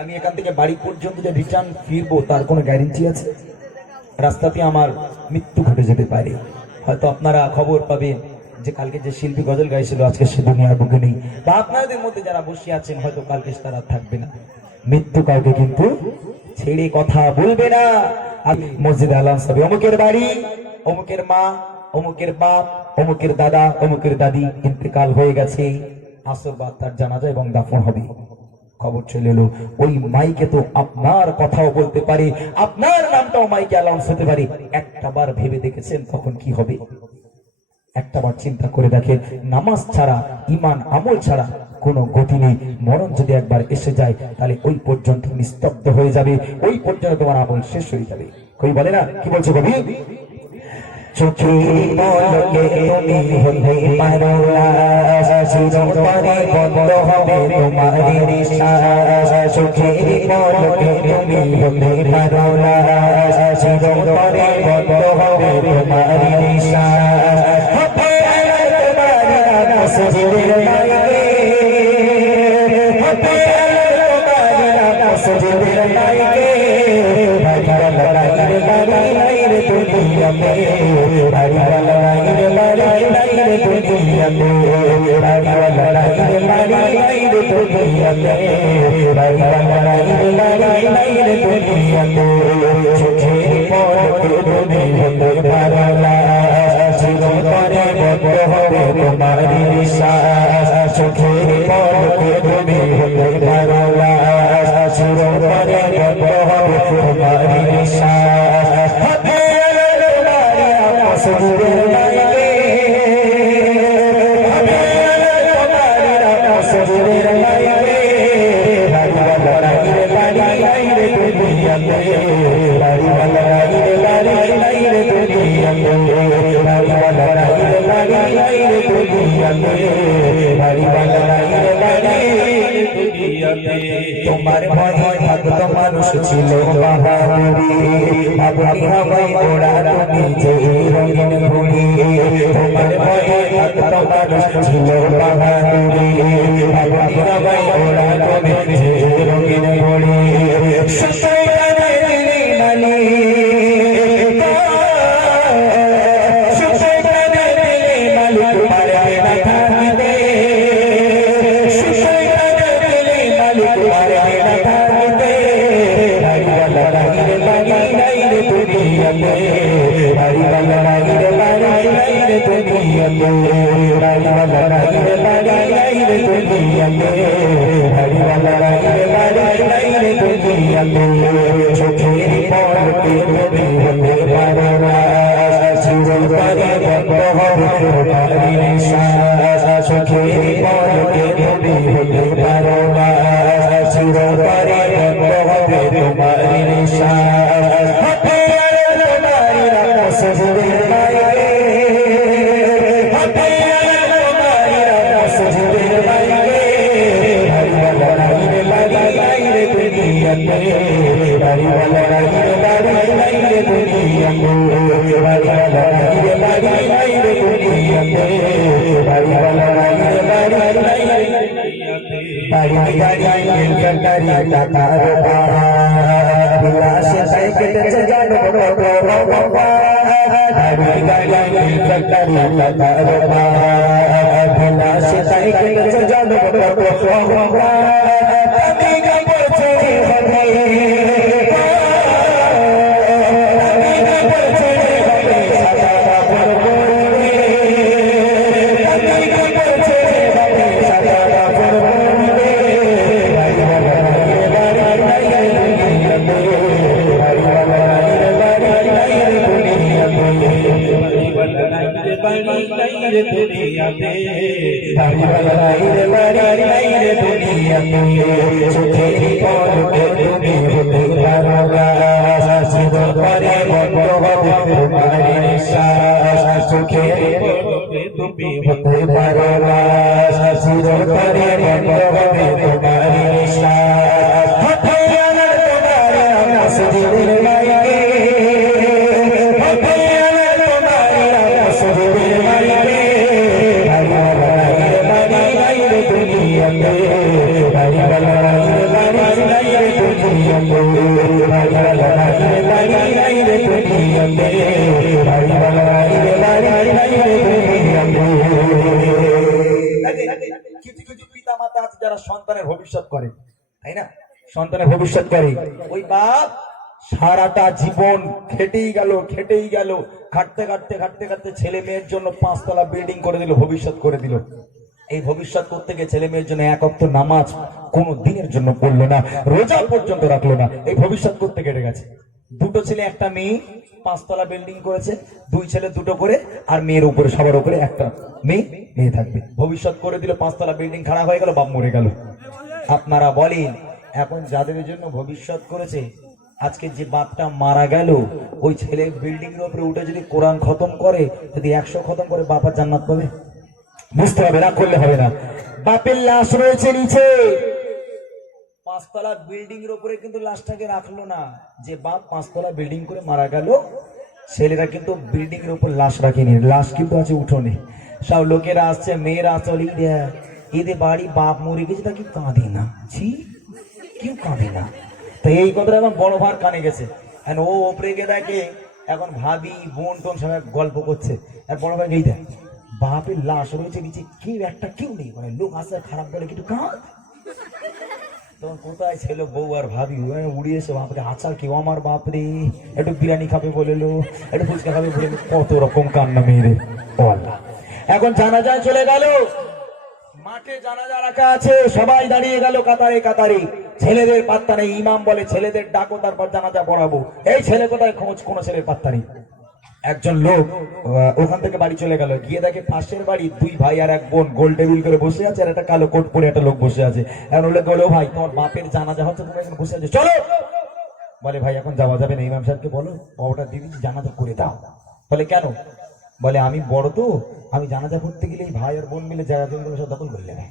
আমি এখান থেকে বাড়ি পর্যন্ত যে রিটার্ন ফিরবো তার কোনো গ্যারান্টি আছে? রাস্তাতে আমার মৃত্যু ঘটে যেতে পারে। হয়তো আপনারা খবর পাবেন যে কালকে যে শিল্পী গজল গাইছিল আজকে সে দুনিয়ার বুকে নেই, বা আপনাদের মধ্যে যারা বসে আছেন হয়তো কালকে তারা থাকবে না। মৃত্যু কাউকে কিন্তু ছেড়ে কথা বলবে না। মসজিদে আলান হবে অমুকের বাড়ি, অমুকের মা, অমুকের বাপ, অমুকের দাদা, অমুকের দাদি ইন্তেকাল হয়ে গেছে, আসর বাদ তার জানাজা এবং দাফন হবে। খবর চলে এলো, ওই মাইকে তো আপনার কথাও বলতে পারে, আপনার নামটাও মাইকে অ্যালাউন্স হতে পারে। একটা বার ভেবে দেখেছেন তখন কি হবে? একটা বার চিন্তা করে দেখেন, নামাজ ছাড়া, ইমান আমল ছাড়া কোনো গতি নেই। মরণ যদি একবার এসে যায় তাহলে ওই পর্যন্ত নিস্তব্ধ হয়ে যাবে, ওই পর্যন্ত তোমার আমল শেষ হয়ে যাবে। কই বলে না, কি বলছো কবি? চোখে পলকে তুমি হতে পারো না, চিরতরে বন্ধ হবে তোমার নিঃশ্বাস। চোখে পলকে তুমি হতে পারো না, চিরতরে বন্ধ হবে তোমার নিঃশ্বাস। হবে তোমার মসজিদের মাইকে, হবে তোমার মসজিদের মাইকে, তোমার ভয়ে ভক্ত মানুষ ছিল বাহাদুরি, ভাবনি হবাই ওরা তুমি যে রঙিন ভূমি। তোমার ভয়ে ভক্ত মানুষ ছিল বাহাদুরি, ভাবনি হবাই ওরা তুমি যে রঙিন ভূমি। সুখের বাড়িওয়ালা নাই রে বাড়ি নাই রে কিছু কিছু পিতা মাতা আছে যারা সন্তানের ভবিষ্যৎ করে, তাই না? সন্তানের ভবিষ্যৎ করে, ওই বাপ সারাটা জীবন খেটেই গেল, খাটতে খাটতে ছেলে মেয়ের জন্য 5 তলা বিল্ডিং করে দিল, ভবিষ্যৎ করে দিল। এই ভবিষ্যৎ করতে গিয়ে ছেলে মেয়ের জন্য এক ওয়াক্ত নামাজ কোনো দিনের জন্য পড়লো না, রোজা পর্যন্ত রাখলো না, এই ভবিষ্যৎ করতে কেটে গেছে। দুটো ছেলে একটা মেয়ে, 5 তলা বিল্ডিং করেছে, 2 ছেলে 2টো করে, আর মেয়ের উপরে সবার উপরে একটা মেয়ে থাকবে। ভবিষ্যৎ করে দিল, 5 তলা বিল্ডিং খারাপ হয়ে গেল, বাপ মরে গেল। আপনারা বলেন, এখন যাদের জন্য ভবিষ্যৎ করেছে, আজকে যে বাপটা মারা গেল, ওই ছেলে বিল্ডিং এর উপরে উঠে যদি কোরআন খতম করে, যদি 100 খতম করে, বাপা জান্নাত পাবে? বুঝতে হবে, না করলে হবে না। বাপের লাশ রয়েছে নিচে, 5 তলা বিল্ডিং এর উপরে কিন্তু লাশটাকে রাখলো না। যে বাপ 5 তলা বিল্ডিং করে মারা গেল, ছেলেরা কিন্তু বিল্ডিং এর উপর লাশ রাখেনি, লাশ কিন্তু আছে উঠোনে। সব লোকেরা আসছে, মেয়েরা আসছে, এদের বাড়ি বাপ মরে গেছে, তা কি কাঁদে না? ছি, কেউ কাঁদে না। তো এই কথাটা এখন বড় ভার কানে গেছে, ও ওপরে গিয়ে দেখে এখন ভাবি বোন টোন সবাই গল্প করছে, আর বড় ভাই গেই দেয় বাপের লাশ রয়েছে নিচে, কেউ নেই, মানে লোক আসে খারাপ বলে কিছু কাঁদ। তখন কোথায় ছিল বউ আর ভাবি, উড়িয়েছে বাপরে, আচার কেউ আমার বাপরে, একটু বিরিয়ানি খাবে বলেলো, একটু ফুচকা খাবে বলেলো, কত রকম কান্না মেয়েদের। এখন জানাজায় চলে গেল, মাঠে জানাজা রাখা আছে, সবাই দাঁড়িয়ে গেল কাতারে, ছেলেদের পাত্তা নেই। ইমাম বলে ছেলেদের ডাকো, তারপর জানাজা পড়াবো। এই ছেলে কোথায়, খোঁজ কোনো ছেলের পাত্তা নেই। একজন লোক ওখান থেকে বাড়ি চলে গেল, গিয়ে দেখে পাশের বাড়ি 2 ভাই আর 1 বোন গোল টেবিল করে বসে আছে, আর একটা কালো কোট পরে একটা লোক বসে আছে। এখন লোক বলে, ভাই তোমার বাপের জানাজা হচ্ছে, তুমি এখানে বসে আছে, চলো। বলে, ভাই এখন যাওয়া যাবে না, ইমাম সাহেবকে বলো বাবাটা দিদি জানাজা করে দাও। বলে, কেন? বলে, আমি বড় তো, আমি জানাজা করতে গেলে ভাই আর বোন মিলে জায়গা জমি সব দখল করে নেবে,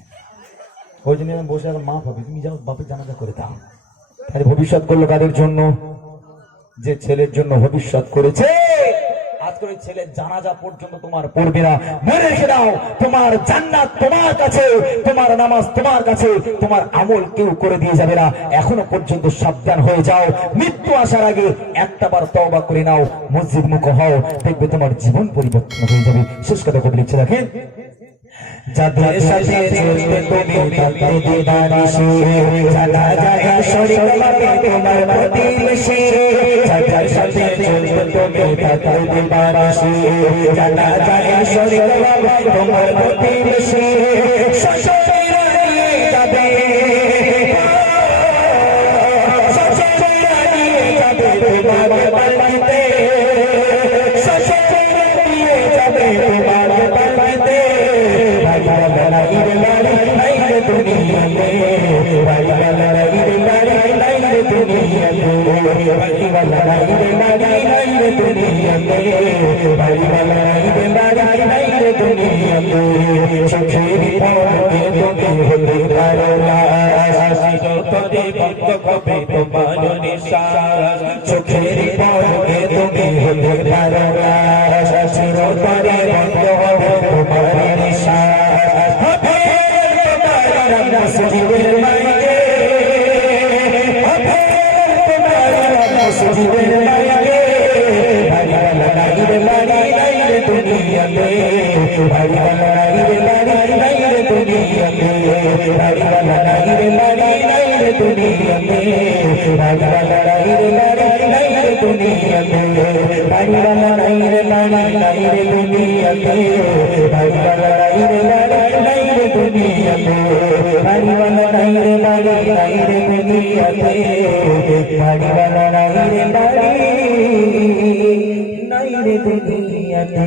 ওই জন্য আমি বসে এখন মাফ হবে, তুমি যাও বাপের জানাজা করে দাও। তাহলে ভবিষ্যৎ করলো কাদের জন্য? যে ছেলের জন্য ভবিষ্যৎ করেছে। আজকে ওই ছেলের জানাজা পর্যন্ত তোমার পড়বে না, মনে রেখে দাও, তোমার জান্নাত তোমার কাছে, তোমার নামাজ তোমার কাছে, তোমার আমল কেউ করে দিয়ে যাবে না। এখনো পর্যন্ত সাবধান হয়ে যাও, মৃত্যু আসার আগে একটাবার তওবা করে নাও, মসজিদ মুখ হও, দেখবে তোমার জীবন পরিবর্তন হয়ে যাবে। শেষ কথা করে লিখছে, দেখেন, যাদের সাথে চলবে তুমি তাদের দিবানিশি, জানাজা শরীক হবে তোমার প্রতিবেশী। যাদের সাথে চলবে তুমি তাদের দিবানিশি, জানাজা শরীক হবে তোমার প্রতিবেশী। শ্বশুরা নিয়ে যাবে, শ্বশুরা নিয়ে যাবে তোমার বাড়িতে, শ্বশুরা নিয়ে যাবে তোমার বাড়িতে। চোখের পলকে তুমি হতে পারো না, চিরতরে বন্ধ হবে তোমার নিঃশ্বাস। মসজিদের মাইকে, মসজিদের মাইকে, বাড়িওয়ালা নাই রে বাড়ি নাই রে দুনিয়াতে, বাড়িওয়ালা নাই রে বাড়ি নাই রে দুনিয়াতে, বাড়িওয়ালা নাই রে বাড়ি নাই রে দুনিয়াতে, বাড়িওয়ালা নাই রে বাড়ি নাই রে দুনিয়াতে, বাড়িওয়ালা নাই রে বাড়ি নাই রে দুনিয়াতে, বাড়িওয়ালা নাই রে বাড়ি নাই রে দুনিয়াতে, বাড়িওয়ালা নাই রে বাড়ি নাই রে দুনিয়াতে, বাড়িওয়ালা নাই রে বাড়ি নাই রে দুনিয়াতে।